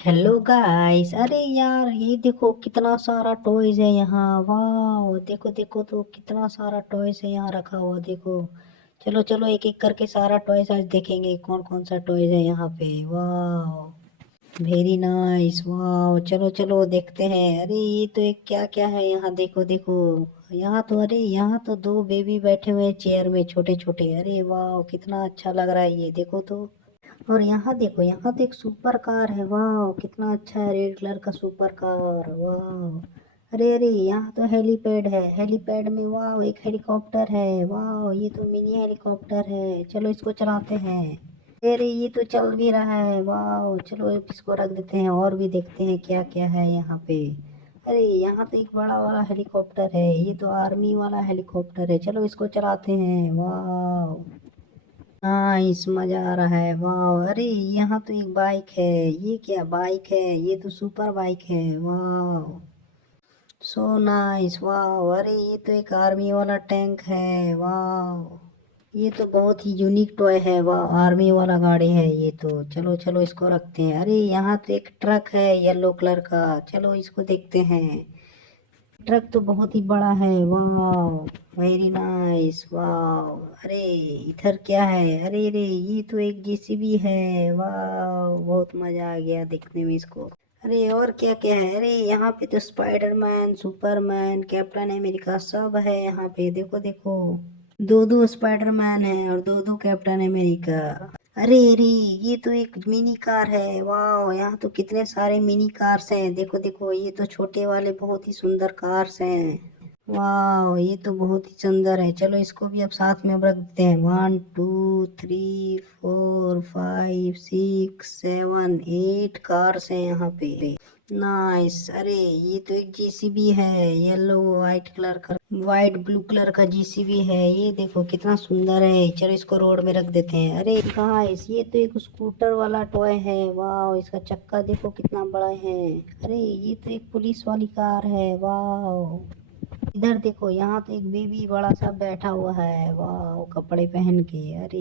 Hello guys. अरे यार, ये देखो कितना सारा टॉयज है यहाँ। वाह, देखो देखो तो कितना सारा टॉयज है यहाँ रखा हुआ। देखो, चलो चलो एक एक करके सारा टॉयज आज देखेंगे कौन कौन सा टॉयज है यहाँ पे। वाह, वेरी नाइस। वाह, चलो चलो देखते हैं। अरे ये तो एक क्या क्या है यहाँ, देखो देखो। यहाँ तो, अरे यहाँ तो दो बेबी बैठे हुए हैं चेयर में, छोटे छोटे। अरे वाह, कितना अच्छा लग रहा है ये, देखो तो। और यहाँ देखो, यहाँ तो एक सुपर कार है। वाह, कितना अच्छा है, रेड कलर का सुपर कार। वाह, अरे अरे यहाँ तो हेलीपैड है। हेलीपैड में वाह एक हेलीकॉप्टर है। वाह, ये तो मिनी हेलीकॉप्टर है। चलो इसको चलाते हैं। अरे ये तो चल भी रहा है। वाह, चलो इसको रख देते हैं और भी देखते हैं क्या क्या है यहाँ पे। अरे यहाँ तो एक बड़ा वाला हेलीकॉप्टर है। ये तो आर्मी वाला हेलीकॉप्टर है। चलो इसको चलाते हैं। वाह, नाइस, मजा आ रहा है। वाह, अरे यहाँ तो एक बाइक है। ये क्या बाइक है? ये तो सुपर बाइक है। वाह, सो नाइस। वाह, अरे ये तो एक आर्मी वाला टैंक है। वाह, ये तो बहुत ही यूनिक टॉय है। वाह, आर्मी वाला गाड़ी है ये तो। चलो चलो इसको रखते हैं। अरे यहाँ तो एक ट्रक है येलो कलर का। चलो इसको देखते हैं। ट्रक तो बहुत ही बड़ा है। वाह, वेरी नाइस। वाह, अरे इधर क्या है? अरे अरे ये तो एक जेसीबी है। वाह, बहुत मजा आ गया देखने में इसको। अरे और क्या क्या है? अरे यहाँ पे तो स्पाइडरमैन, सुपरमैन, कैप्टन अमेरिका सब है यहाँ पे। देखो देखो, दो दो स्पाइडरमैन है और दो दो कैप्टन अमेरिका। अरे अरे ये तो एक मिनी कार है। वाह, यहाँ तो कितने सारे मिनी कार्स हैं। देखो देखो, ये तो छोटे वाले बहुत ही सुंदर कार्स हैं। वाह, ये तो बहुत ही सुंदर है। चलो इसको भी अब साथ में अब रख देते हैं। 1 2 3 4 5 6 7 8 कार्स हैं यहाँ पे। नाइस। अरे ये तो एक जीसीबी है, येलो व्हाइट कलर का, व्हाइट ब्लू कलर का जीसीबी है। ये देखो कितना सुंदर है। चलो इसको रोड में रख देते हैं। अरे गाइस, ये तो एक स्कूटर वाला टॉय है। वाह, इसका चक्का देखो कितना बड़ा है। अरे ये तो एक पुलिस वाली कार है। वाह, इधर देखो, यहाँ तो एक बेबी बड़ा सा बैठा हुआ है। वाह, कपड़े पहन के। अरे